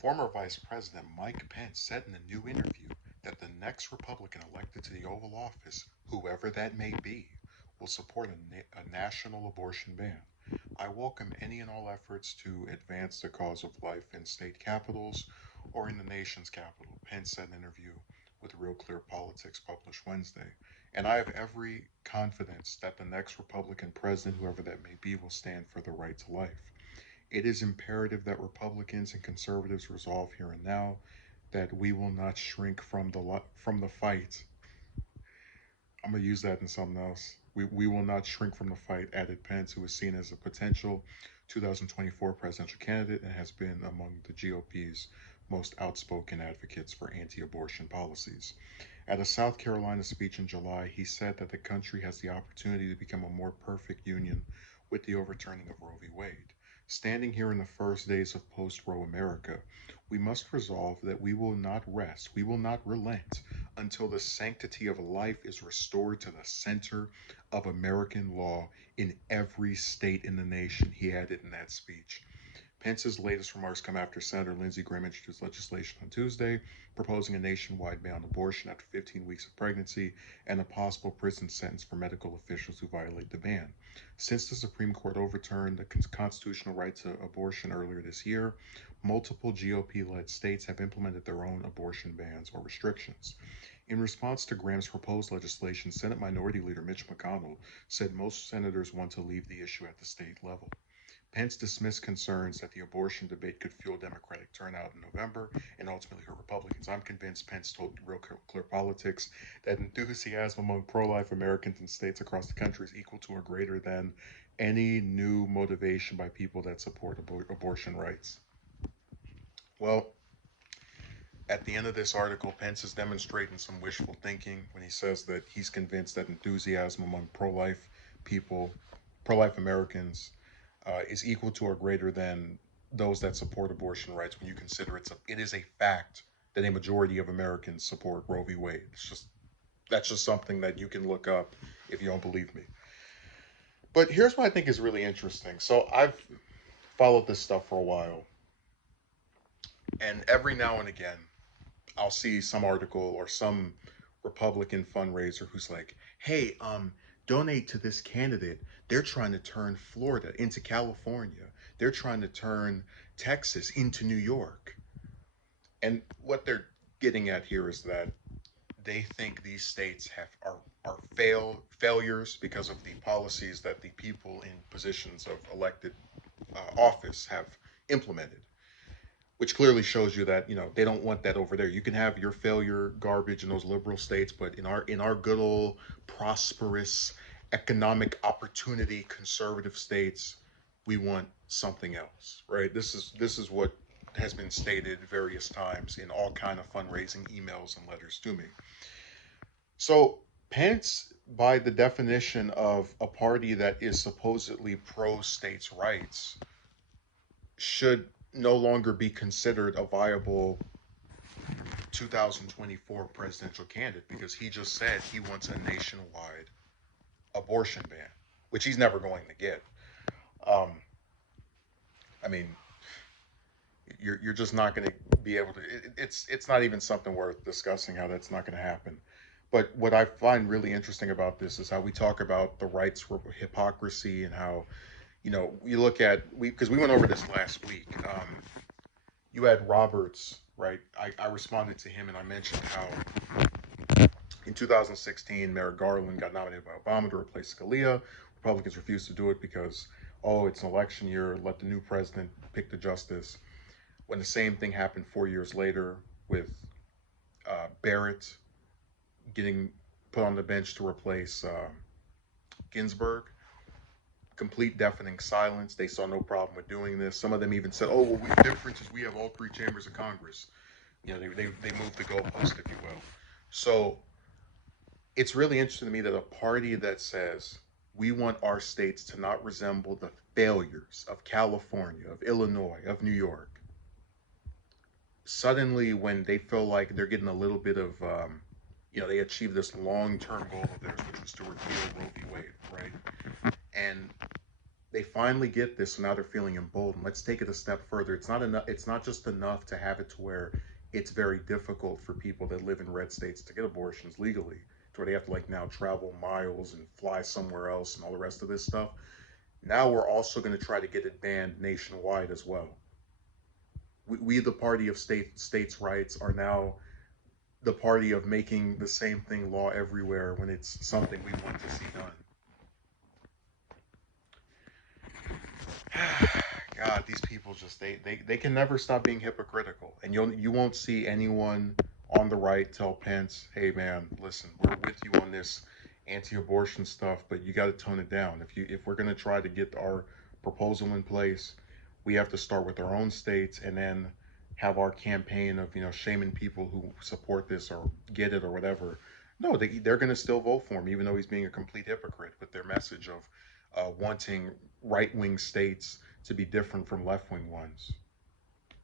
Former Vice President Mike Pence said in a new interview that the next Republican elected to the Oval Office, whoever that may be, will support a national abortion ban. I welcome any and all efforts to advance the cause of life in state capitals or in the nation's capital, Pence said in an interview with Real Clear Politics published Wednesday. And I have every confidence that the next Republican president, whoever that may be, will stand for the right to life. It is imperative that Republicans and conservatives resolve here and now that we will not shrink from the fight. I'm gonna use that in something else. We will not shrink from the fight, added Pence, who is seen as a potential 2024 presidential candidate and has been among the GOP's most outspoken advocates for anti-abortion policies. At a South Carolina speech in July, he said that the country has the opportunity to become a more perfect union with the overturning of Roe v. Wade. Standing here in the first days of post Roe America, we must resolve that we will not rest, we will not relent until the sanctity of life is restored to the center of American law in every state in the nation, he added in that speech. Pence's latest remarks come after Senator Lindsey Graham introduced legislation on Tuesday proposing a nationwide ban on abortion after 15 weeks of pregnancy and a possible prison sentence for medical officials who violate the ban. Since the Supreme Court overturned the constitutional right to abortion earlier this year, multiple GOP-led states have implemented their own abortion bans or restrictions. In response to Graham's proposed legislation, Senate Minority Leader Mitch McConnell said most senators want to leave the issue at the state level. Pence dismissed concerns that the abortion debate could fuel Democratic turnout in November and ultimately hurt Republicans. I'm convinced Pence told Real Clear Politics that enthusiasm among pro-life Americans in states across the country is equal to or greater than any new motivation by people that support abortion rights. Well, at the end of this article, Pence is demonstrating some wishful thinking when he says that he's convinced that enthusiasm among pro-life people, pro-life Americans, is equal to or greater than those that support abortion rights when you consider it is a fact that a majority of Americans support Roe v. Wade. That's just something that you can look up if you don't believe me. But here's what I think is really interesting. So I've followed this stuff for a while, and every now and again, I'll see some article or some Republican fundraiser who's like, "Hey, donate to this candidate. They're trying to turn Florida into California. They're trying to turn Texas into New York." And what they're getting at here is that they think these states are failures because of the policies that the people in positions of elected office have implemented, which clearly shows you that they don't want that over there. You can have your failure garbage in those liberal states, but in our good old prosperous economic opportunity conservative states, we want something else, right? This is what has been stated various times in all kind of fundraising emails and letters to me. So Pence, by the definition of a party that is supposedly pro states' rights, should no longer be considered a viable 2024 presidential candidate because he just said he wants a nationwide abortion ban, which he's never going to get. Um, I mean, you're just not going to be able to. It's not even something worth discussing how that's not going to happen. But what I find really interesting about this is how we talk about the rights hypocrisy and how you look at because we went over this last week. You had Roberts, right? I responded to him and I mentioned how in 2016, Merrick Garland got nominated by Obama to replace Scalia. Republicans refused to do it because, oh, it's an election year, let the new president pick the justice. When the same thing happened 4 years later with Barrett getting put on the bench to replace Ginsburg, complete deafening silence. They saw no problem with doing this. Some of them even said, "Oh, well, the difference is we have all three chambers of Congress." They moved the goalpost, if you will. So it's really interesting to me that a party that says we want our states to not resemble the failures of California, of Illinois, of New York, suddenly when they feel like they're getting a little bit of, they achieve this long-term goal of theirs, which was to repeal Roe v. Wade, right? And They finally get this, so now they're feeling emboldened. Let's take it a step further. It's not enough. It's not just enough to have it to where it's very difficult for people that live in red states to get abortions legally, to where they have to like now travel miles and fly somewhere else and all the rest of this stuff. Now we're also going to try to get it banned nationwide as well. We the party of states' rights, are now the party of making the same thing law everywhere when it's something we want to see done. God, these people just they can never stop being hypocritical, and you won't see anyone on the right tell Pence, "Hey man, listen, we're with you on this anti-abortion stuff, but you got to tone it down. If we're gonna try to get our proposal in place, we have to start with our own states and then have our campaign of shaming people who support this or get it or whatever." No, they're gonna still vote for him, even though he's being a complete hypocrite with their message of wanting right-wing states to be different from left-wing ones.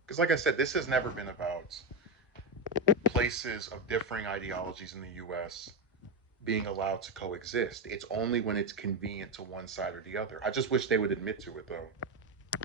Because, like I said, this has never been about places of differing ideologies in the U.S. being allowed to coexist. It's only when it's convenient to one side or the other. I just wish they would admit to it, though.